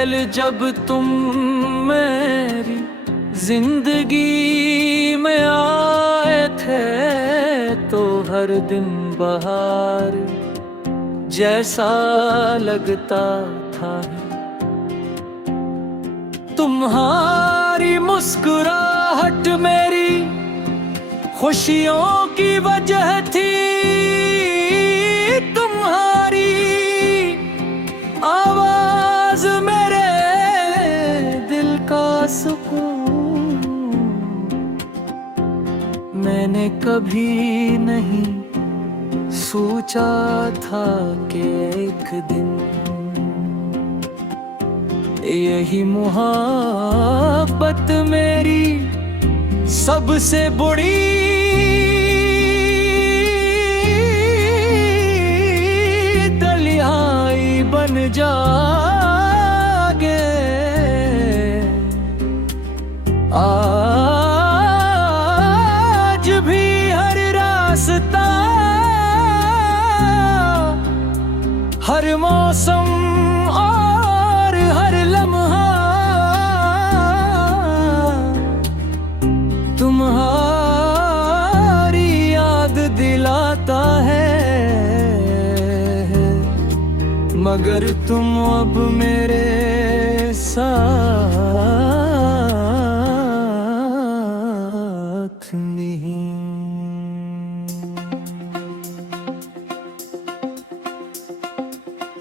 पहल जब तुम मेरी जिंदगी में आए थे तो हर दिन बहार जैसा लगता था। तुम्हारी मुस्कुराहट मेरी खुशियों की वजह थी, तुम्हारी आवाज मेरे दिल का सुकून। मैंने कभी नहीं सोचा था कि एक दिन यही मोहब्बत मेरी सबसे बड़ी दलियाई बन जागे। आज भी हर रास्ता, हर मौसम और हर लम्हा तुम्हारी याद दिलाता है, मगर तुम अब मेरे साथ नहीं।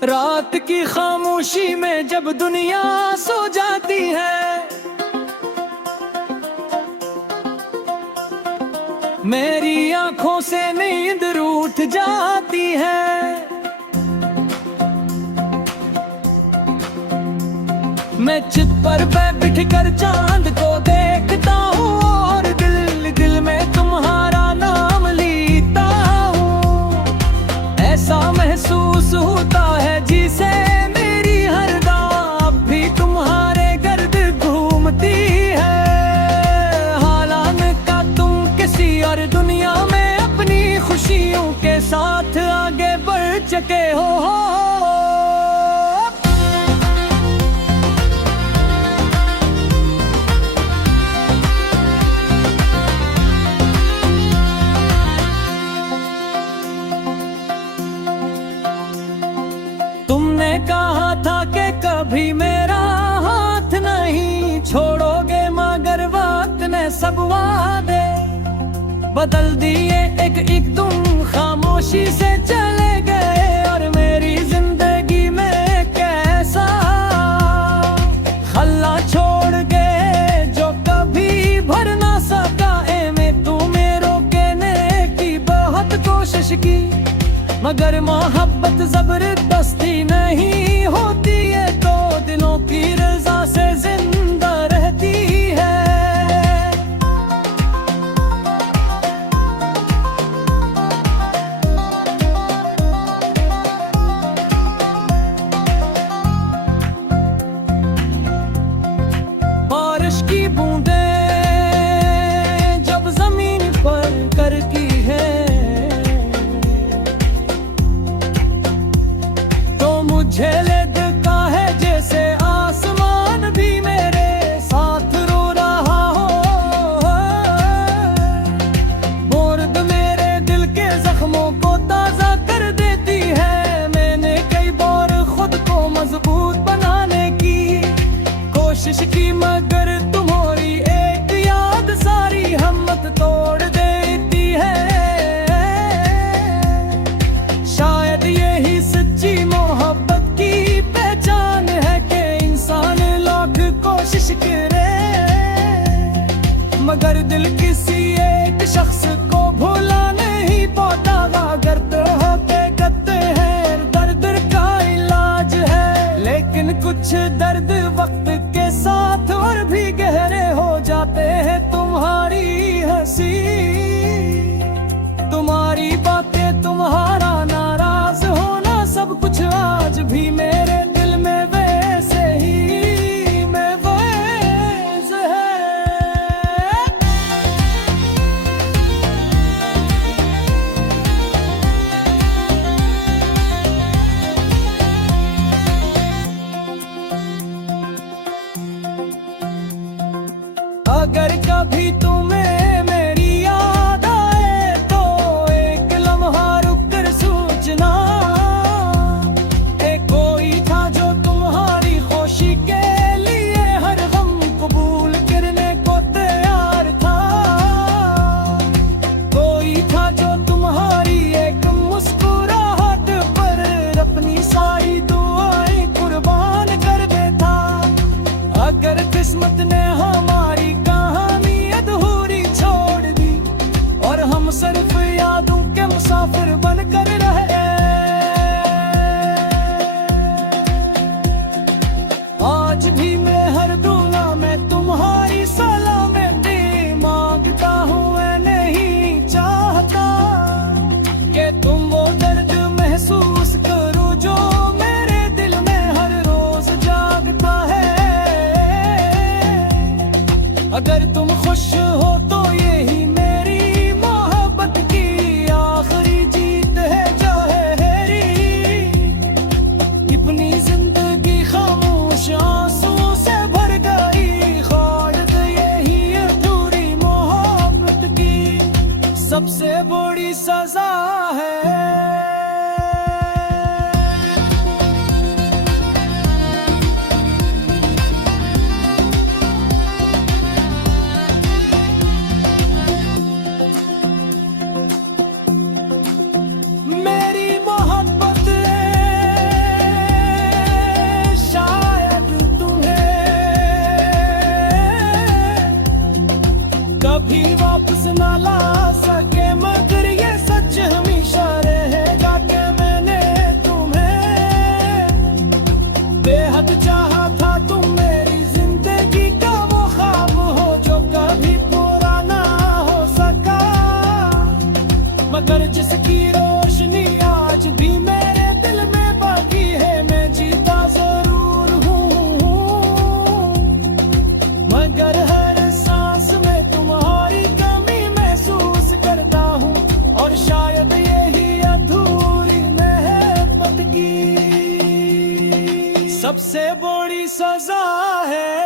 रात की खामोशी में जब दुनिया सो जाती है, मेरी आंखों से नींद रूठ जाती है। मैं चित पर बैठ कर चांद को देखता हूँ और दिल दिल में तुम्हारा नाम लेता हूँ। ऐसा महसूस होता है जिसे मेरी हर दाब भी तुम्हारे गर्द घूमती है। हालात का तुम किसी और दुनिया में अपनी खुशियों के साथ आगे बढ़ चुके हो। तुमने कहा था कि कभी मेरा हाथ नहीं छोड़ोगे, मगर वक्त ने सब वादे बदल दिए। एक एक तुम खामोशी से चले गए और मेरी जिंदगी में कैसा खल्ला छोड़ गए जो कभी भर ना सका। में तुम्हें रोकने की बहुत कोशिश की, मगर मोहब्बत जबरदस्ती नहीं होती है, तो दिलों की रज़ा से जिंदा रहती है। बारिश की बूंदें जब जमीन पर करती है मुझे लगता है जैसे आसमान भी मेरे साथ रो रहा हो। बोर्द मेरे दिल के जख्मों को ताजा कर देती है। मैंने कई बार खुद को मजबूत बनाने की कोशिश की, मगर तुम्हारी एक याद सारी हिम्मत तोड़ देती है। शायद यही सच्ची मोहब्बत की पहचान है कि इंसान लाख कोशिश करे, मगर दिल किसी एक शख्स को भूला नहीं पाता। करते होते करते हैं दर्द का इलाज है, लेकिन कुछ दर्द वक्त के साथ और भी गहरे हो जाते हैं। तुम्हारी हंसी, तुम्हारी बातें, तुम्हारा नाराज होना, सब कुछ आज भी मेरे दिल में वैसे ही मैं वैसे है। अगर कभी तुम्हें मेरी याद आए तो एक लम्हा रुक कर सोचना, एक कोई था जो तुम्हारी खुशी के लिए हर गम कबूल करने को तैयार था। कोई था जो तुम्हारी एक मुस्कुराहट पर अपनी सारी दुआएं कुर्बान कर देता। अगर किस्मत ने हमारी कहानी अधूरी छोड़ दी और हम सिर्फ यादों के मुसाफिर बनकर रहे, आज भी मैं हर दुआ में तुम्हारी सलामती मांगता हूँ। मैं नहीं चाहता कि तुम वो दर्द महसूस करो जो मेरे दिल में हर रोज जागता है। अगर तुम खुश हो तो यही मेरी मोहब्बत की आखिरी जीत है ज़ाहिरी। अपनी जिंदगी खामोश आंसू से भर गई, ख्वाहिश यही अधूरी मोहब्बत की सबसे बड़ी सजा है। कभी वापस ना ला सके मगर ये सच हमेशा रहेगा कि मैंने तुम्हें बेहद चाहा था। तुम मेरी जिंदगी का वो ख्वाब हो जो कभी पूरा ना हो सका, मगर जिसकी रोशनी आज भी मेरे दिल में बाकी है। मैं जीता जरूर हूँ मगर हर सांस में तुम्हारी कमी महसूस करता हूँ, और शायद यही अधूरी मोहब्बत की सबसे बड़ी सजा है।